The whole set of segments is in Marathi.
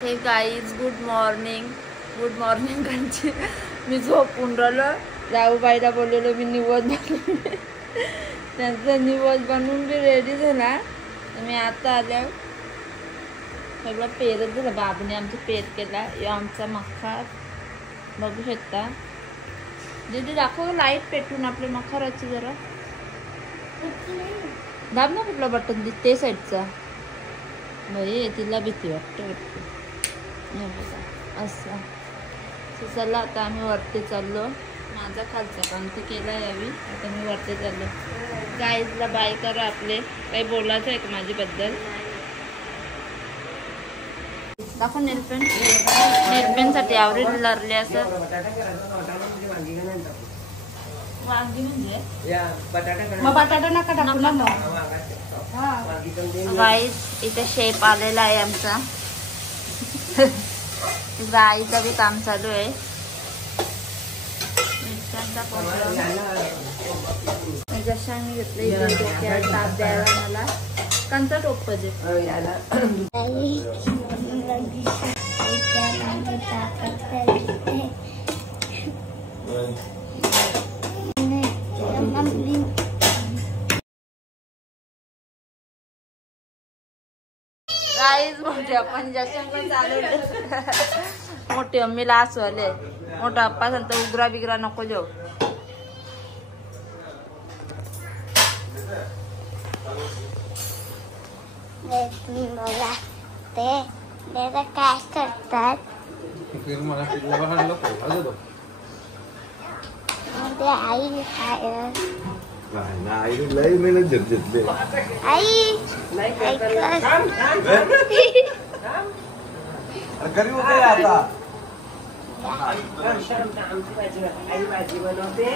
हे गाईज गुड मॉर्निंग कांची मी झोपून राहिलो. जाऊबाईला बोललेलो मी निवद बनवून त्यांचा निवद बनवून बी रेडी झाला. मी आता आल्या सगळं पेरत झालं. बाबूने आमचं पेर केला. या आमचा मक्का बघू शकता. दीदी दाखव लाईट पेटून आपल्या मखाराची जरा दाब ना कुठला बटन दिसते साईडचा. बाई तिला भीती वाटते असं. चला आता आम्ही वरती चाललो. माझा खालचा काम तर केला यावी. आता मी वरती चाललो. गाईजला बाय करा. आपले काही बोलायचं आहे का माझ्याबद्दल? दाखव नेलपेनसाठी आवरेज लरले असं. वांगी म्हणजे मग बटाटा नका टाकू ना मग. गाईज इथे शेप आलेला आहे आमचा. गाईचं बी काम चालू आहे. मिरच्यांचा पावडर जशाने घेतले डोक्यात ताप द्यायला मला. कोणता टोप पाहिजे? गाईज मोठे आपण जशन पण चालवले. मोठी मम्मीला असवले. मोठा अप्पा सांगतो उग्रा बिग्रा नको जेव. बघा ते काय करतात. आई आई लय मेहनत घेतली. आई करी होते आता. आई भाजी बनवते.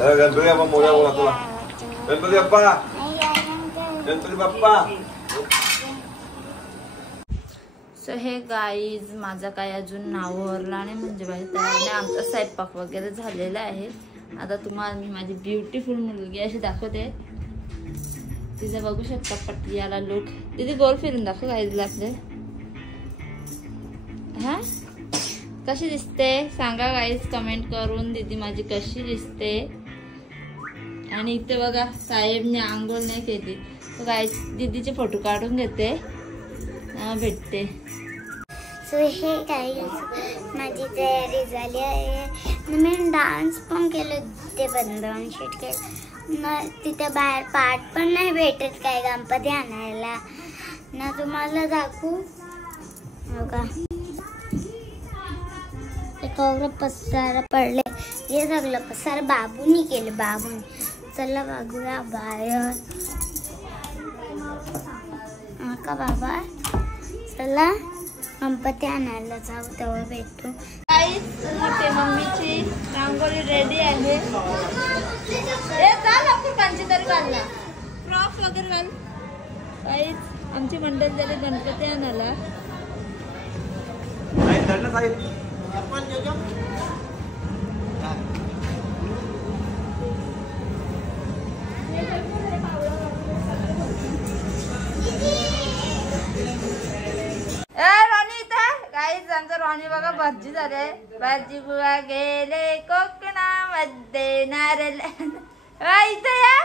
गणपती बाप्पा मोर्या बोला तुला. गणपती बाप्पा. गणपती बाप्पा. सो हे गाईज माझा काय अजून नावरला नाही. म्हणजे बाई त्याने आमचा स्वयंपाक वगैरे झालेला आहे. आता तुम्हाला मी माझी ब्युटिफुल मुलगी अशी दाखवते. तिचं बघू शकता पटियाला लुक. तिथे गोल फिरून दाखव गाईजला आपले. हा कशी दिसते सांगा गाईज कमेंट करून. दीदी माझी कशी दिसते. आणि इथे बघा साहेबने आंघोळ नाही केली. तर गाईज दीदीचे फोटो काढून घेते भेटते. सो हे काही माझी तयारी झाली आहे. मी डान्स पण केलं. ते बंदवून शूट केलं. तिथे बाहेर पाठ पण नाही भेटत काय गणपती आणायला ना. तुम्हाला दाखवू बघा. कवर पसारा पडले. हे सगळं पसारा बाबूनी केलं. बाबूनी चला बघूया बाहेर. का बाबा चला गणपती आणायला जाऊ तेव्हा भेटू. मोठे मम्मीची रांगोळी रेडी आहे. कांची तरी घाल ना. फ्रॉक वगैरे घाल. काहीच आमची मंडळ झाली गणपती आणायला. रॉनी बघा भाजी झाले. भाजी बुवा गेले कोकणामध्ये नारळ. इथे या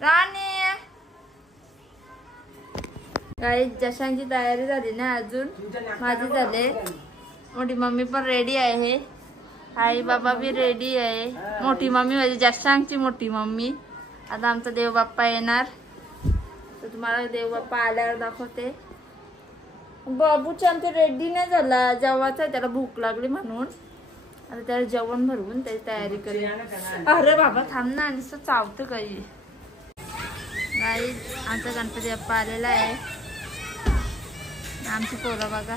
राणी. काही जशांची तयारी झाली ना अजून. माझी झाले. मोठी मम्मी पण रेडी आहे. आई बाबा भी रेडी आहे. मोठी मम्मी म्हणजे जशांची मोठी मम्मी. आता आमचा देव बाप्पा येणार. तर तुम्हाला देव बाप्पा आल्यावर दाखवते. बाबूच्या आमचं रेडी नाही झाला. जेवायचा त्याला भूक लागली म्हणून. आता त्याला जेवण भरवून त्याची तयारी करी. अरे बाबा थांब ना. आणि चावतं काही. गाईज आमचा गणपती बाप्पा आलेला आहे. आमची पोरं बघा.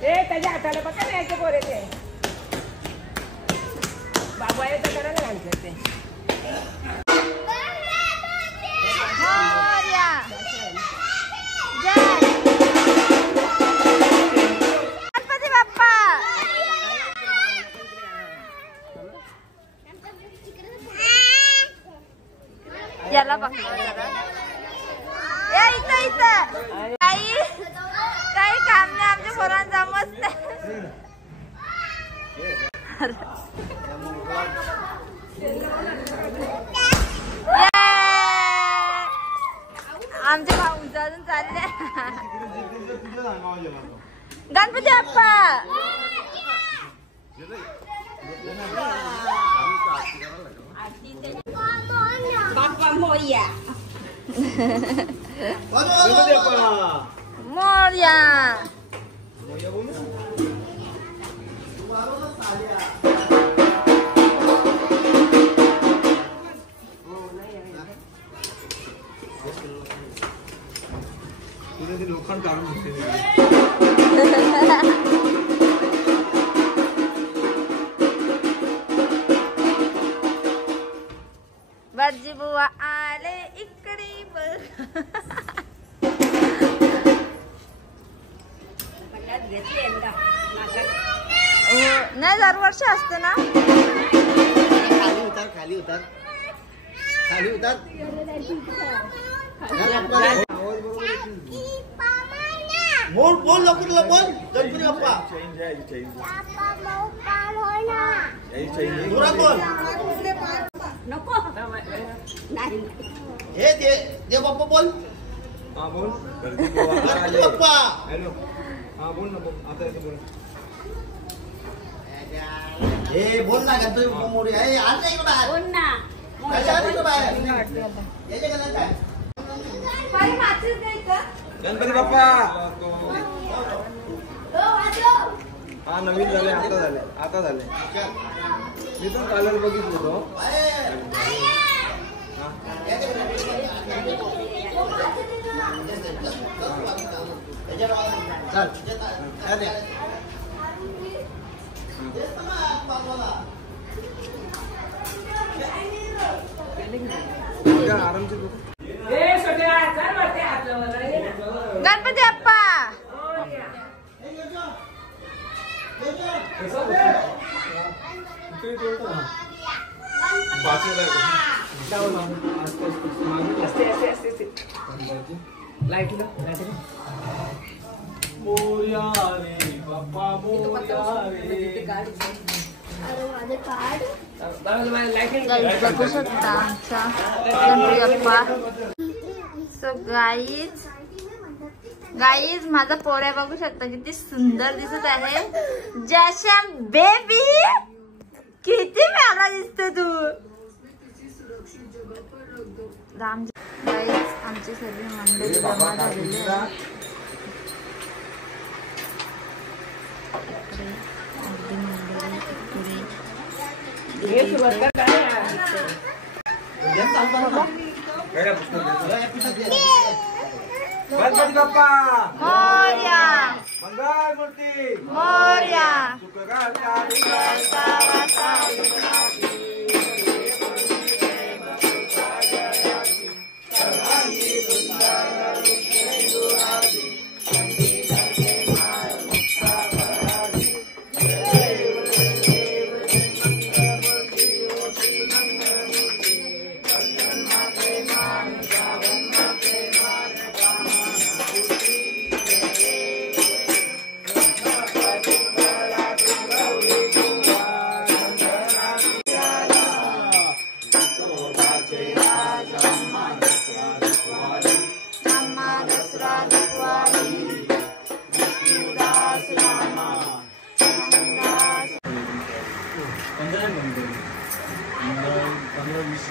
त्याच्या हाताला बघा ना याचे पोरे ते बाबू आहे तर करायला घालतात ते. जय काही काम नाही आमच्या पोरांना जमत नाही. आमचे भाऊ अजून चालले. गणपती बाप्पा मोरया. लोखंड काढून बाजी बुवा आले इकडे बघ. नाही दरवर्षी असते ना. खाली उतार खाली उतार खाली उतार. बोल बोल लवकर बोल. गणपती बाप्पा जोरात बोल. नको हे दे बाप्पा बोल. हा बोल. गणपती बाप्पा. हॅलो. हा बोल ना बोल. आता येतो बोल. हे बोल ना गणपती बाप्पा मोरया. हे आण ना इकडे बाहेर. बोल ना. याच्या घरात काय गणपती बाप्पा. हा नवीन झाले. आता झाले. मी पण कालच बघितलं होतो. आरामची गणपती बाप्पा. लाईट मोरया रे बाप्पा मोरया रे. बघू शकता आमचा गणपती बाप्पा. सो गाईज माझा पोऱ्या बघू शकता किती सुंदर दिसत आहे. जशा बेबी किती प्यारा दिसते तू. गाईज आमची सगळी मंडळी जमा झालेली आहे. गणपती बाप्पा मोरया मंगल मूर्ती मोरया.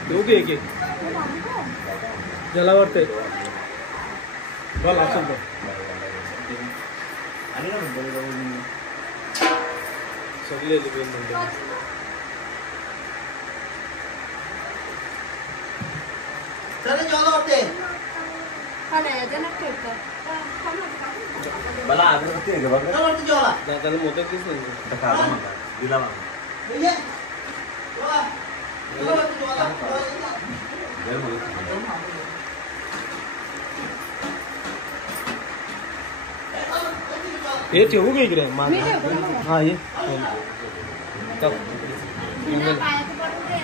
दोघे एक एक ज्याला वाटतंय बल असेल तो सगळे जेवायला वाटते. मला आधी वाटते का बघा वाटते जेवायला. त्याला मोदक दिसत दिला हे ठेवू का इकडे हा ये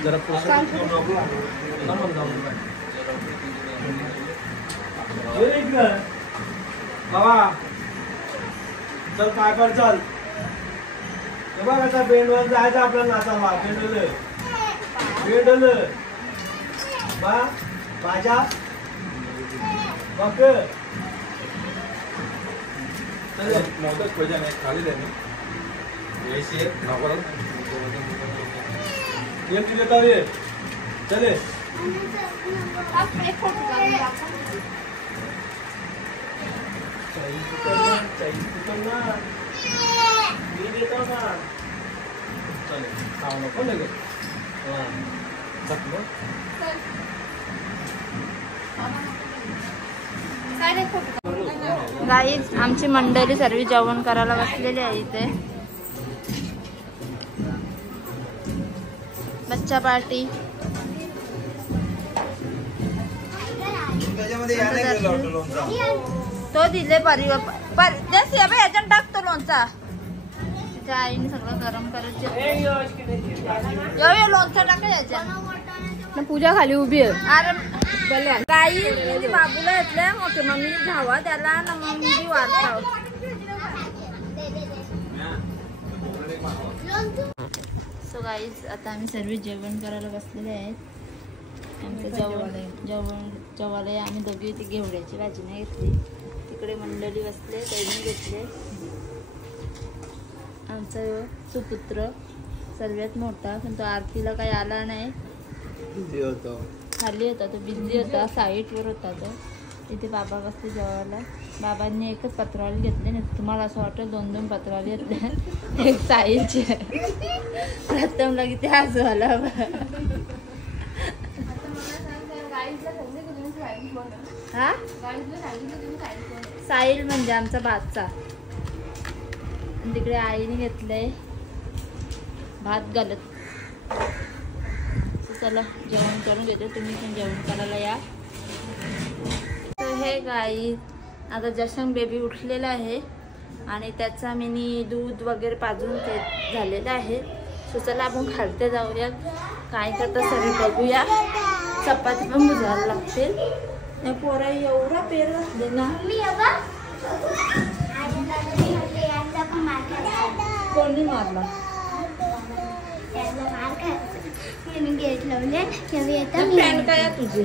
जरा बाबा चल काय कर चल हे बघ आता बेंडवर जायचं आपल्याला नाचायला बेंडल बा भाज्या बघ मोदक पाहिजे नाही खाली द्या ऐसे नको ये तुझे तब ये चले मी देतो ना चले खाऊ नको लगेच गाईज आमची मंडळी सर्व जेवण करायला बसलेली आहे इथे. बच्चा पार्टी तो दिले याच्यात टाकतो लोणचा. तिच्या आईने सगळं गरम करायचं. लोणचा टाका याच्यात. पूजा खाली उभी आहे. अरे गाई बाबूला घेतलंय मोठे मम्मी घ्यावा त्याला ना मम्मी वाढता. सो गाईज आता आम्ही सर्व जेवण करायला बसलेले आहेत. आमचं जेवायला आम्ही दोघी ती घेवड्याची भाजी नाही घेतली. तिकडे मंडळी बसले त्यांनी घेतले. आमचा सुपुत्र सर्वात मोठा पण तो आरतीला काही आला नाही. खाली होता तो बिझी होता साईटवर होता तो. तिथे बाबा बसले जेवायला. बाबांनी एकच पत्रावळी घेतली नाही तुम्हाला असं वाटतं 2-2 पत्रावळी घेतल्या. एक साईचे प्रथमला किती हसू आला. हा साहिल म्हणजे आमचा भातचा. तिकडे आईने घेतलंय भात घालत. चला जेवण करून घेतो. तुम्ही पण जेवण करायला या. हे गाई आता जसंग बेबी उठलेला आहे आणि त्याचा मिनी दूध वगैरे पाजून ते झालेलं आहे. सो चला आपण खालते जाऊया काय करता सगळी बघूया. चपाती पण बुजायला लागतील. पोरा एवढा पेर घातले ना. कोणी मारला गेट लावले काय तुझी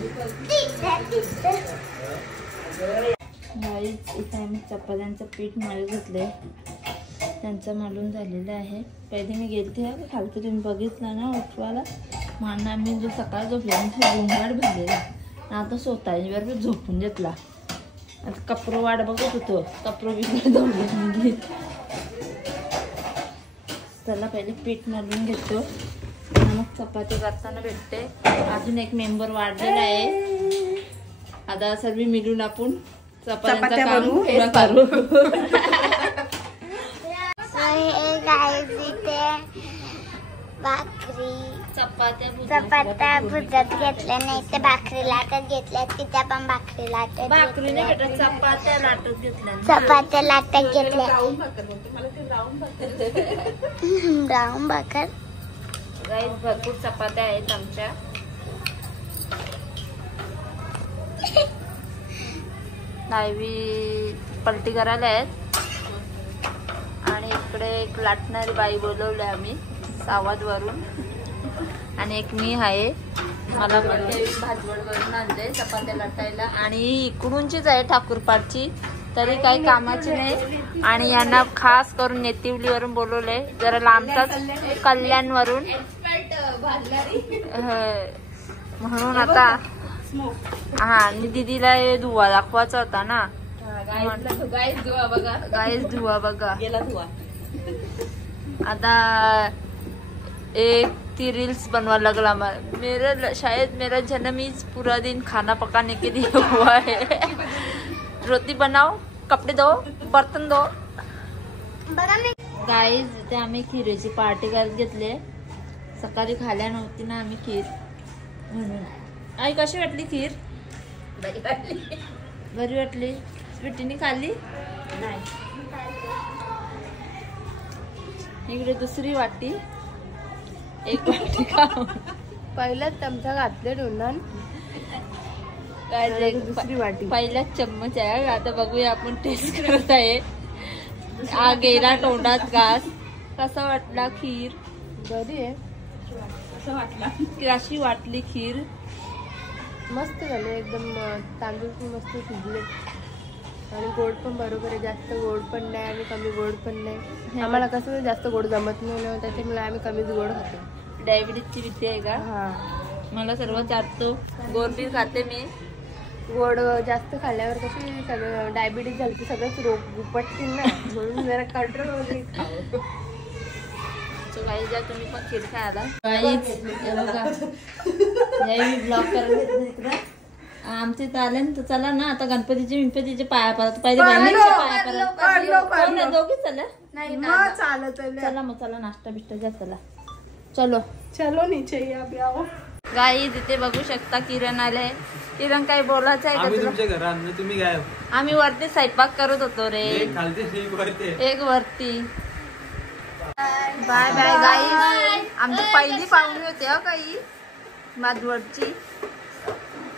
इथे आम्ही चपात्यांचं पीठ मळून घेतलंय. त्यांचं मळून झालेलं आहे. पहिले मी गेलते खालती तुम्ही बघितलं ना उठवायला म्हणून आम्ही जो सकाळ झोपला गोंगाट भरलेला. आता स्वतःच्या बरोबर झोपून घेतला. आता कपडं वाट बघत होतो. कपडं बिकडे दौडली. त्याला पहिले पीठ मळून घेतो मग चपाती करताना भेटते. अजून एक मेंबर वाढलेला आहे. आता सर्व मिळून आपण चपात्या करू. चपात्या भुजत घेतल्या नाही तर भाकरी लाटत घेतल्या. तिथे पण भाकरी लाटत चपात्या लाटत घेतल्या. चपात्या लाटत घेतल्या. ब्राऊन भाकर गाईस भरपूर चपात्या आहेत आमच्या. नायवी पलटी करायला आहेत आणि इकडे एक लाटणारी बाई बोलवली आम्ही सावध वरून आणि एक मी आहे. मला भाजवड वरून आणले चपात्या लाटायला आणि इकडूनचीच आहे ठाकूरपाडची तरी काही कामाची नाही. आणि यांना खास करून नेतिवलीवरून बोलवले जरा लांबचाच कल्याणवरून म्हणून आता. हा आणि दीदीला धुवा दाखवायचा होता ना. गाईस धुवा बघा. आता एक ती रील्स बनवा लगला. शायद मेरा जन्म ही पूरा दिन खाना पकाने के लिए हुआ है. रोटी बनाओ कपडे धो बर्तन धो. गाईज इथे आम्ही खिरीची पार्टी करत घेतले. सकाळी खाल्या नव्हती ना आम्ही खीर म्हणून. आई कशी वाटली खीर? बरी वाटली. स्वीटीने खाल्ली नाही. इकडे दुसरी वाटी एक वाटी खाऊ. पहिलाच चमचा घातले डोलन दुसरी वाटी पहिलाच चम्मच आहे. आता बघूया आपण टेस्ट करत आहे. हा गेला तोंडात घास. कसा वाटला खीर? बरी आहे. कसं वाटला? कशी वाटली खीर? मस्त झाले एकदम. तांदूळ पण मस्त शिजले आणि गोड पण बरोबर आहे. जास्त गोड पण नाही आणि कमी गोड पण नाही. आम्हाला कसं जास्त गोड जमत नाही ना, त्याच्यामुळे आम्ही कमीच गोड खातो. डायबिटीजची भीती आहे का? हा, मला सर्व चालतो. गोड बी खाते मी. गोड जास्त खाल्ल्यावर कशी सगळं डायबिटीज झाली की सगळंच रोग उपटतील ना, म्हणून जरा कंट्रोल वगैरे खावं. जा तुम्ही पण खीर खायला. ब्लॉग करायला आमचे इथं आले ना, तर चला ना आता गणपतीचे पाया पडत. पहिले बहिणीचे पाया पडत. दोघी चला. चला मग चला नाश्ता बिष्टा द्या. चला चलो चलो नीचे अभी आओ. गाई तिथे बघू शकता किरण आले. किरण काही बोलायचं आहे का तुमच्या घरात? तुम्ही काय? आम्ही वरती स्वयंपाक करत होतो रे. एक वरती. बाय बाय गाई. आमची पहिली पाहुणी होते हो काही माधवडची.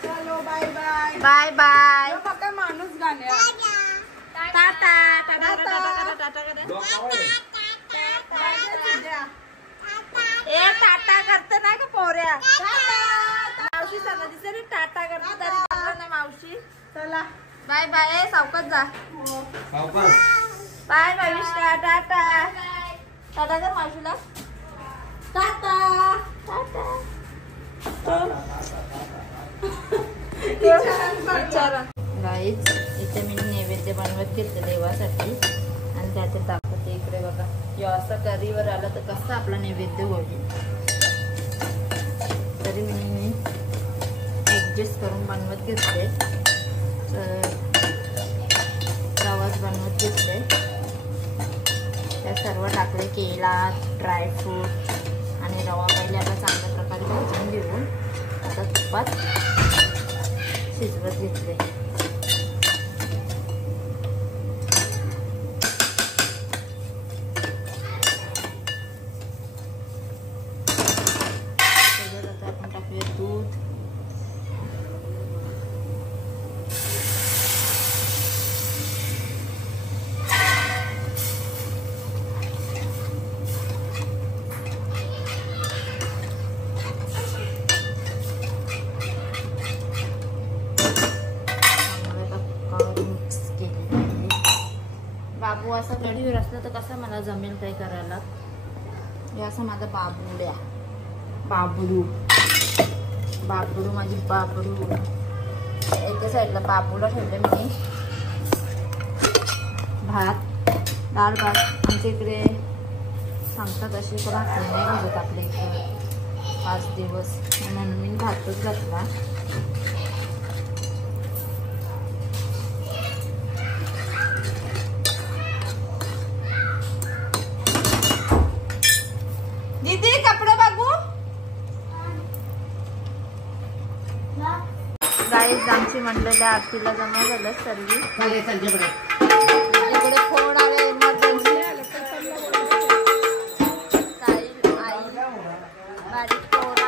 Bye bye bye bye. फक्त माणूस गाणे. टाटा टाटा टाटा टाटा ए टाटा करते नाही का पोऱ्या? मावशी चला दिसते टाटा करते तरी ना मावशी. चला बाय बाय. सावकाश जा. बाय बाय विष्णा. टाटा टाटा कर मावशीला. टाटा टाटा. गाईज इथे मी नैवेद्य बनवत घेतलं देवासाठी आणि त्याच्यात दाखवते. इकडे बघा हे असं करीवर आलं तर कसं आपला नैवेद्य होईल. तरी मी ऍडजस्ट करून बनवत घेतले. तर रवाच बनवत घेतले. त्यात सर्व टाकले. केला, ड्रायफ्रूट आणि रवा पहिले आता चांगल्या प्रकारे भाजून घेऊन आता तुपात शिजवत घेतले. त्याच्यात आता आपण टाकूया दूध. बाबू असा कढीवर असला तर कसं मला जमेल काय करायला. हे असं माझा बाबूड्या. बाबडू बाबडू माझी बाबडू. एका साईडला बाबूला ठेवले मी. भात डाळ भात आमच्या इकडे सांगतात असे पण भाकरी नाही घालत आपल्या इकडे 5 दिवस, म्हणून मी भातच घातला. दीदी कपडे बघू. गाईज आमची मंडळी आरतीला जमा झालं सर्व. इकडे फोन आले इमर्जन्सी. बारीक फोन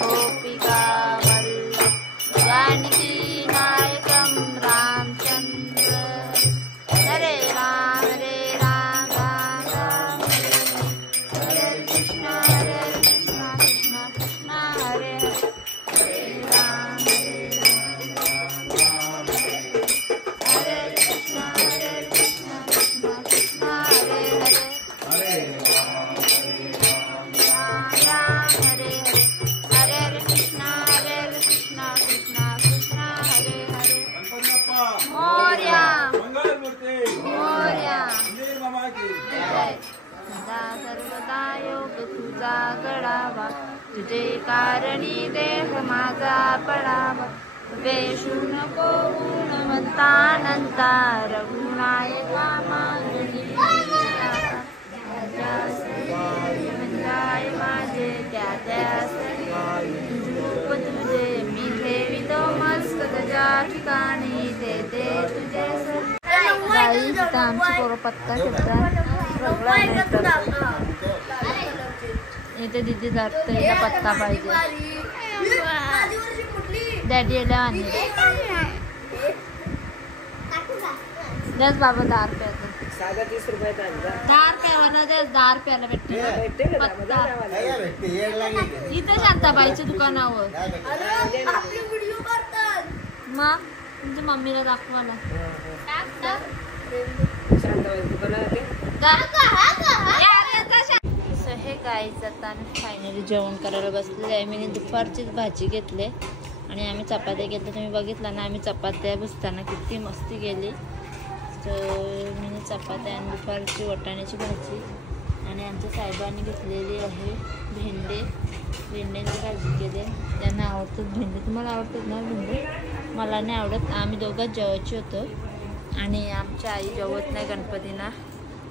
गोपिका जानकी नायकं रामचंद्र मोरया मंगलमूर्ती मोरया बाबा की जय. सदा सर्वदा योग तुझा घडावा, तुझे कारणी देह माझा पडावा. वेशू नको गुणवंतानंता, रघुनायका मागणी माझे त्या रूप तुझे मी ठेवितो मस्तक ज्या ठिकाणी ते तुझे. आमची पोरं पत्ता खेळतात. इथे दिदी लागतं, हिला पत्ता पाहिजे. डॅडी याला आणले. दस बाबा 10 रुपयाचं. 30 रुपयाचा 10 रुपयाला 10 रुपयाला भेटते पत्ता. इथे शांताबाईच्या दुकानावर. मग तुमच्या मम्मीला दाखवायला. सो हे गाईच आता आम्ही फायनली जेवण करायला बसलेले आहे. मी दुपारचीच भाजी घेतली आणि आम्ही चपात्या घेतल्या. तुम्ही बघितलं ना आम्ही चपात्या बसताना किती मस्ती केली. तर मी चपात्या आणि दुपारची वाटाण्याची भाजी आणि आमच्या साहेबांनी घेतलेली आहे भेंड्यांची भाजी केली. त्यांना आवडतात भेंडे. तुम्हाला आवडतात ना भेंडे? मला नाही आवडत. आम्ही दोघंच जेवायचे होतो आणि आमच्या आई जेवत नाही गणपतींना.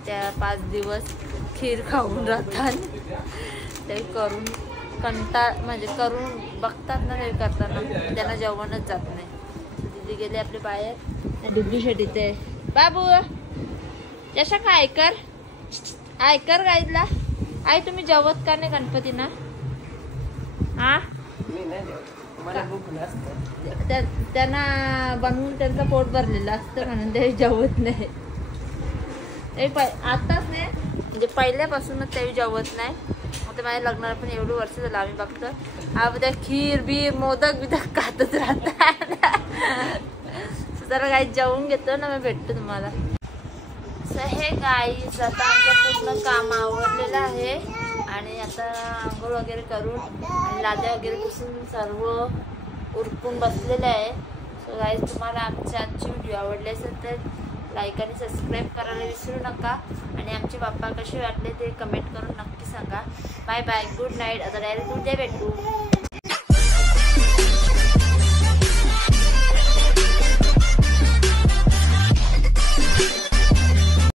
त्या 5 दिवस खीर खाऊन राहतात. ते करून म्हणजे करून बघतात ना ते करताना, त्यांना जेवणच जात नाही. दिदी गेली आपली बाहेर. डिब्बी शेटीचे बाबू जशा का ऐकर गाईला. आई तुम्ही जेवत का नाही गणपतींना? हा त्यांना बनवून त्यांचं पोट भरलेलं असतं म्हणून ते जेवत नाही. आताच नाही म्हणजे पहिल्यापासूनच ते जेवत नाही. आता माझ्या लग्नाला पण एवढं वर्ष झालं आम्ही बघतो. हा उद्या खीर बीर मोदक बिदक खातच राहतात. जरा गाई जेवून घेतो ना, मी भेटतो तुम्हाला. हे गाईच आता आमचं पूर्ण काम आवरलेलं आहे आणि आता आंघोळ वगैरे करून आणि लाद्या वगैरे पुसून सर्व उरकून बसलेलं आहे. सो गाईज तुम्हाला आमची व्हिडिओ आवडली असेल तर लाईक आणि सबस्क्राईब करायला विसरू नका. आणि आमचे बाप्पा कसे वाटले ते कमेंट करून नक्की सांगा. Bye bye, good night. आता डायरेक्ट उद्या भेटू.